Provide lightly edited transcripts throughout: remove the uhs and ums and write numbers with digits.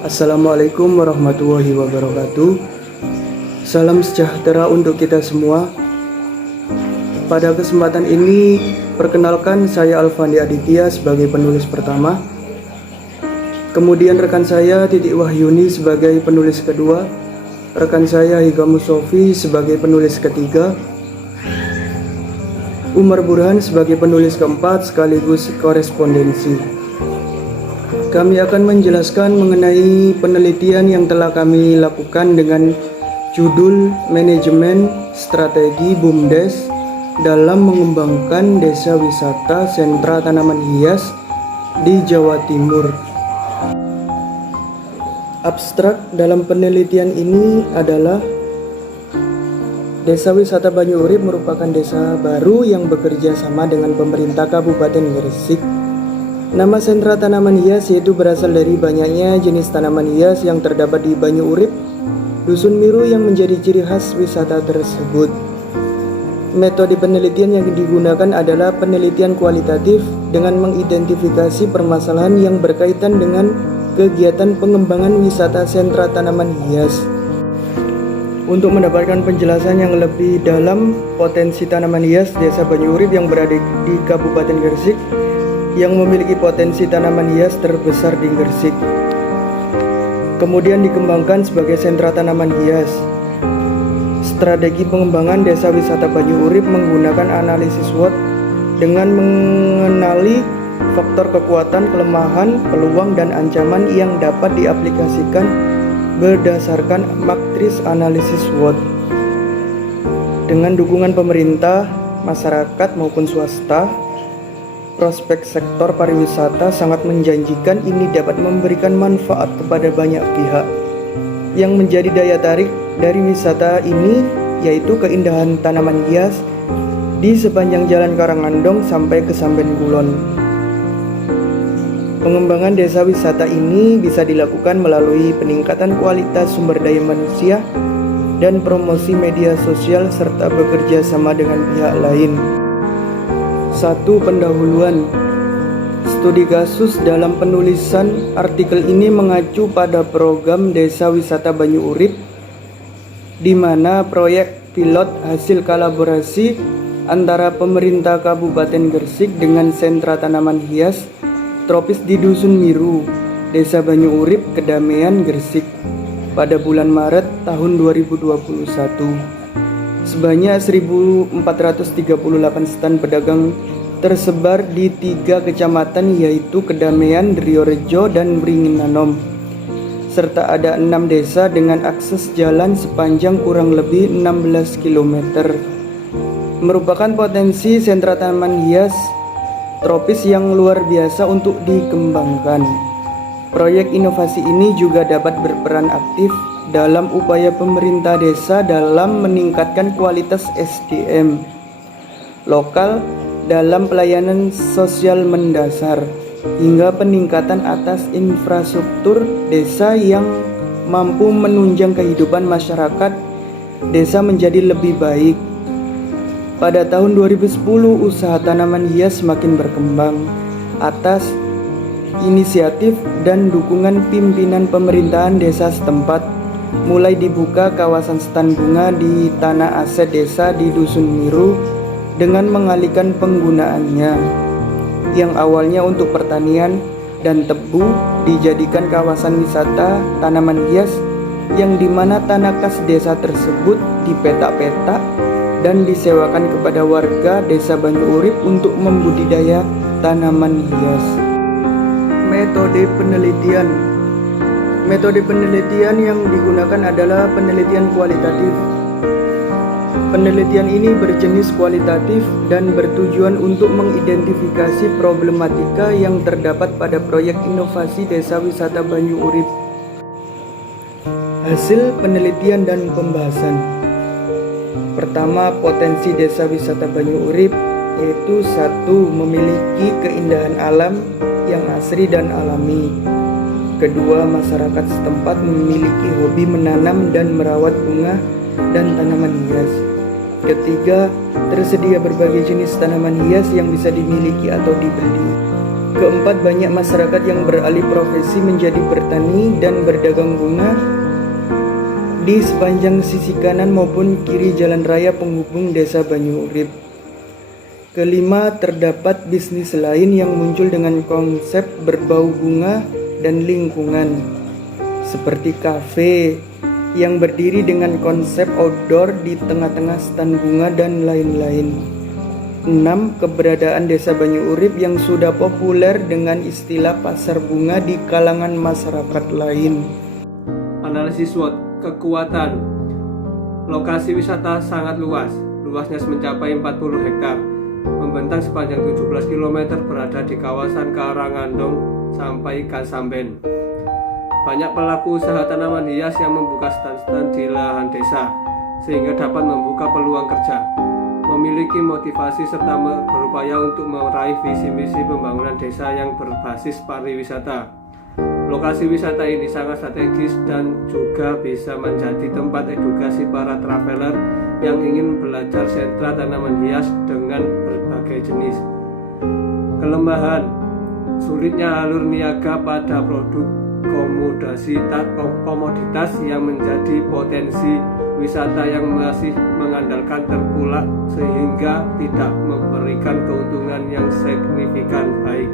Assalamualaikum warahmatullahi wabarakatuh. Salam sejahtera untuk kita semua. Pada kesempatan ini, perkenalkan saya Alfandi Aditya sebagai penulis pertama. Kemudian rekan saya Titik Wahyuni sebagai penulis kedua. Rekan saya Higa Musofi sebagai penulis ketiga. Umar Burhan sebagai penulis keempat sekaligus korespondensi. Kami akan menjelaskan mengenai penelitian yang telah kami lakukan dengan judul Manajemen Strategi BUMDes dalam mengembangkan desa wisata sentra tanaman hias di Jawa Timur. Abstrak dalam penelitian ini adalah Desa Wisata Banyu Urip merupakan desa baru yang bekerja sama dengan pemerintah Kabupaten Gresik. Nama sentra tanaman hias yaitu berasal dari banyaknya jenis tanaman hias yang terdapat di Banyu Urip, Dusun Miru yang menjadi ciri khas wisata tersebut. Metode penelitian yang digunakan adalah penelitian kualitatif dengan mengidentifikasi permasalahan yang berkaitan dengan kegiatan pengembangan wisata sentra tanaman hias. Untuk mendapatkan penjelasan yang lebih dalam potensi tanaman hias Desa Banyu Urip yang berada di Kabupaten Gresik, yang memiliki potensi tanaman hias terbesar di Gresik, kemudian dikembangkan sebagai sentra tanaman hias. Strategi pengembangan Desa Wisata Banyu Urip menggunakan analisis SWOT dengan mengenali faktor kekuatan, kelemahan, peluang, dan ancaman yang dapat diaplikasikan berdasarkan matris analisis SWOT. Dengan dukungan pemerintah, masyarakat maupun swasta, prospek sektor pariwisata sangat menjanjikan. Ini dapat memberikan manfaat kepada banyak pihak. Yang menjadi daya tarik dari wisata ini yaitu keindahan tanaman hias di sepanjang Jalan Karangandong sampai ke Samben Kulon. Pengembangan desa wisata ini bisa dilakukan melalui peningkatan kualitas sumber daya manusia dan promosi media sosial serta bekerja sama dengan pihak lain. 1. Pendahuluan. Studi kasus dalam penulisan artikel ini mengacu pada program Desa Wisata Banyu Urip, di mana proyek pilot hasil kolaborasi antara pemerintah Kabupaten Gresik dengan sentra tanaman hias tropis di Dusun Miru, Desa Banyu Urip, Kedamean, Gresik pada bulan Maret tahun 2021. Sebanyak 1.438 stand pedagang tersebar di 3 kecamatan yaitu Kedamean, Driorejo, dan Wringinanom, serta ada 6 desa dengan akses jalan sepanjang kurang lebih 16 km. Merupakan potensi sentra tanaman hias tropis yang luar biasa untuk dikembangkan. Proyek inovasi ini juga dapat berperan aktif dalam upaya pemerintah desa dalam meningkatkan kualitas SDM lokal dalam pelayanan sosial mendasar hingga peningkatan atas infrastruktur desa yang mampu menunjang kehidupan masyarakat desa menjadi lebih baik. Pada tahun 2010, usaha tanaman hias semakin berkembang atas inisiatif dan dukungan pimpinan pemerintahan desa setempat. Mulai dibuka kawasan stan bunga di tanah aset desa di Dusun Miru dengan mengalihkan penggunaannya yang awalnya untuk pertanian dan tebu dijadikan kawasan wisata tanaman hias, yang dimana tanah kas desa tersebut dipetak-petak dan disewakan kepada warga Desa Banyu Urip untuk membudidaya tanaman hias. Metode penelitian. Metode penelitian yang digunakan adalah penelitian kualitatif. Penelitian ini berjenis kualitatif dan bertujuan untuk mengidentifikasi problematika yang terdapat pada proyek inovasi Desa Wisata Banyu Urip. Hasil penelitian dan pembahasan. Pertama, potensi Desa Wisata Banyu Urip yaitu 1. Memiliki keindahan alam yang asri dan alami. Kedua, masyarakat setempat memiliki hobi menanam dan merawat bunga dan tanaman hias. Ketiga, tersedia berbagai jenis tanaman hias yang bisa dimiliki atau dibeli. Keempat, banyak masyarakat yang beralih profesi menjadi bertani dan berdagang bunga di sepanjang sisi kanan maupun kiri jalan raya penghubung Desa Banyu-Urip. Kelima, terdapat bisnis lain yang muncul dengan konsep berbau bunga dan lingkungan, seperti kafe yang berdiri dengan konsep outdoor di tengah-tengah stan bunga dan lain-lain. 6. Keberadaan Desa Banyu-Urip yang sudah populer dengan istilah pasar bunga di kalangan masyarakat lain. Analisis SWOT. Kekuatan. Lokasi wisata sangat luas, luasnya mencapai 40 hektar, membentang sepanjang 17 km, berada di kawasan Karangandong sampai Kasamben. Banyak pelaku usaha tanaman hias yang membuka stand-stand di lahan desa, sehingga dapat membuka peluang kerja. Memiliki motivasi serta berupaya untuk meraih visi misi pembangunan desa yang berbasis pariwisata. Lokasi wisata ini sangat strategis dan juga bisa menjadi tempat edukasi para traveler yang ingin belajar sentra tanaman hias dengan berbagai jenis. Kelemahan, sulitnya alur niaga pada produk komoditas yang menjadi potensi wisata yang masih mengandalkan terkulak sehingga tidak memberikan keuntungan yang signifikan. Baik,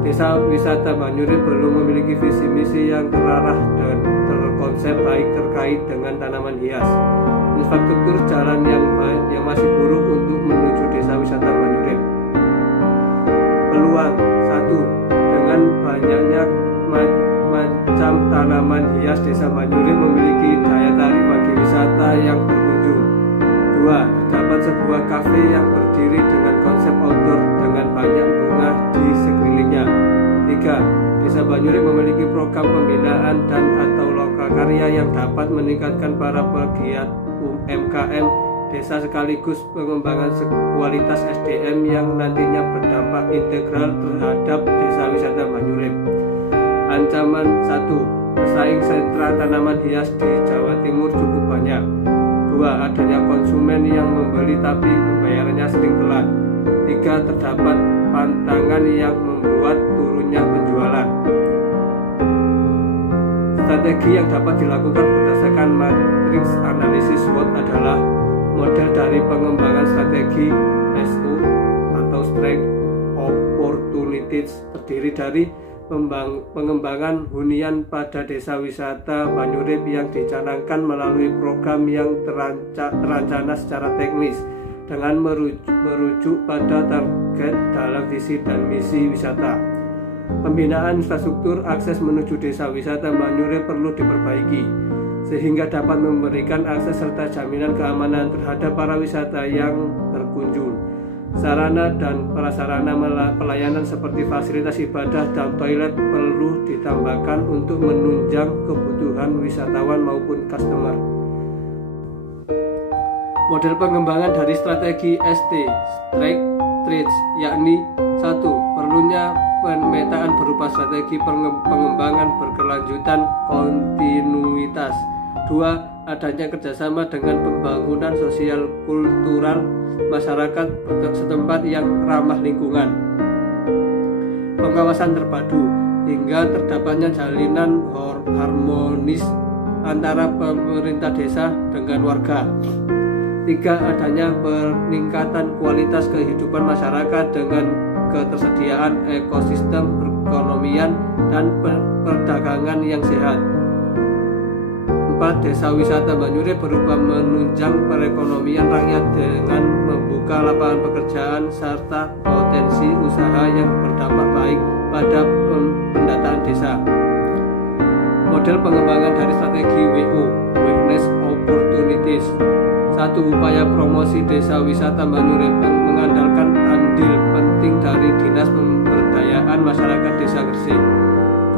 Desa Wisata Banyu-Urip belum memiliki visi misi yang terarah dan terkonsep baik terkait dengan tanaman hias. Infrastruktur jalan yang masih buruk untuk menuju Desa Wisata Banyu-Urip. Peluang. 1. Dengan banyaknya macam tanaman hias, Desa Banyu-Urip memiliki daya tarik bagi wisata yang berkunjung. 2. Terdapat sebuah kafe yang berdiri dengan konsep outdoor dengan banyak bunga di sekelilingnya. 3. Desa Banyu-Urip memiliki program pembinaan dan atau lokakarya yang dapat meningkatkan para pegiat UMKM desa sekaligus pengembangan kualitas SDM yang nantinya berdampak integral terhadap Desa Wisata Banyu-Urip. Ancaman. 1. Pesaing sentra tanaman hias di Jawa Timur cukup banyak. 2. Adanya konsumen yang membeli tapi pembayarannya sering telat. 3. Terdapat pantangan yang membuat turunnya penjualan. Strategi yang dapat dilakukan berdasarkan matriks analisis SWOT adalah model dari pengembangan strategi SO atau Strength Opportunities, terdiri dari pengembangan hunian pada Desa Wisata Banyu-Urip yang dicanangkan melalui program yang terancana secara teknis dengan merujuk pada target dalam visi dan misi wisata. Pembinaan infrastruktur akses menuju Desa Wisata Banyu-Urip perlu diperbaiki sehingga dapat memberikan akses serta jaminan keamanan terhadap para wisata yang berkunjung. Sarana dan prasarana pelayanan seperti fasilitas ibadah dan toilet perlu ditambahkan untuk menunjang kebutuhan wisatawan maupun customer. Model pengembangan dari strategi ST Strike Trades, yakni 1. Perlunya pemetaan berupa strategi pengembangan berkelanjutan kontinuitas. 2. Adanya kerjasama dengan pembangunan sosial kultural masyarakat setempat yang ramah lingkungan. Pengawasan terpadu hingga terdapatnya jalinan harmonis antara pemerintah desa dengan warga. 3. Adanya peningkatan kualitas kehidupan masyarakat dengan ketersediaan ekosistem perekonomian dan perdagangan yang sehat. 4. Desa Wisata Banyu-Urip berupa menunjang perekonomian rakyat dengan membuka lapangan pekerjaan serta potensi usaha yang berdampak baik pada pendataan desa. Model pengembangan dari strategi WO, Witness Opportunities. 1. Upaya promosi Desa Wisata Banyu-Urip mengandalkan andil penting dari Dinas Pemberdayaan Masyarakat Desa Gresik.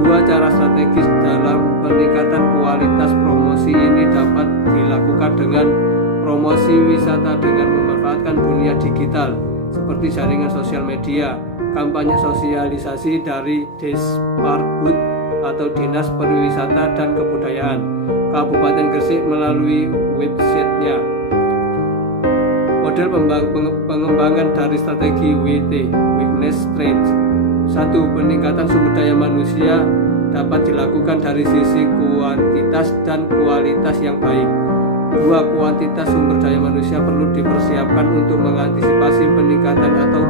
2. Cara strategis dalam peningkatan kualitas promosi ini dapat dilakukan dengan promosi wisata dengan memanfaatkan dunia digital seperti jaringan sosial media, kampanye sosialisasi dari Desparbud atau Dinas Pariwisata dan Kebudayaan Kabupaten Gresik melalui websitenya. Model pengembangan dari strategi WT, Witness Trade. 1. 1. Peningkatan sumber daya manusia dapat dilakukan dari sisi kuantitas dan kualitas yang baik. 2. Kuantitas sumber daya manusia perlu dipersiapkan untuk mengantisipasi peningkatan atau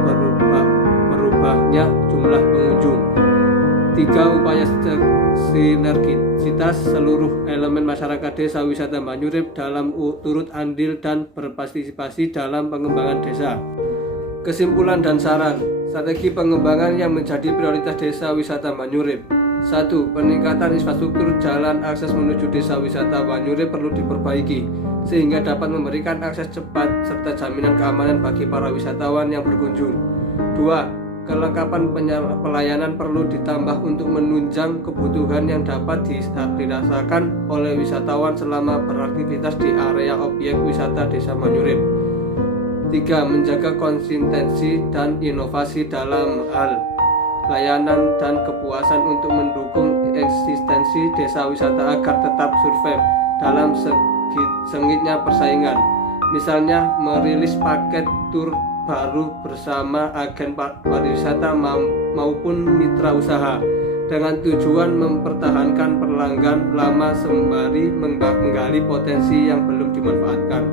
berubahnya jumlah pengunjung. 3. Upaya sinergisitas seluruh elemen masyarakat Desa Wisata Banyurip dalam turut andil dan berpartisipasi dalam pengembangan desa. Kesimpulan dan saran. Strategi pengembangan yang menjadi prioritas Desa Wisata Banyurip. 1. Peningkatan infrastruktur jalan akses menuju Desa Wisata Banyurip perlu diperbaiki sehingga dapat memberikan akses cepat serta jaminan keamanan bagi para wisatawan yang berkunjung. 2. Kelengkapan pelayanan perlu ditambah untuk menunjang kebutuhan yang dapat dirasakan oleh wisatawan selama beraktivitas di area objek wisata Desa Banyurip. 3. Menjaga konsistensi dan inovasi dalam hal layanan dan kepuasan untuk mendukung eksistensi desa wisata agar tetap survive dalam sengitnya persaingan. Misalnya merilis paket tur baru bersama agen pariwisata maupun mitra usaha dengan tujuan mempertahankan pelanggan lama sembari menggali potensi yang belum dimanfaatkan.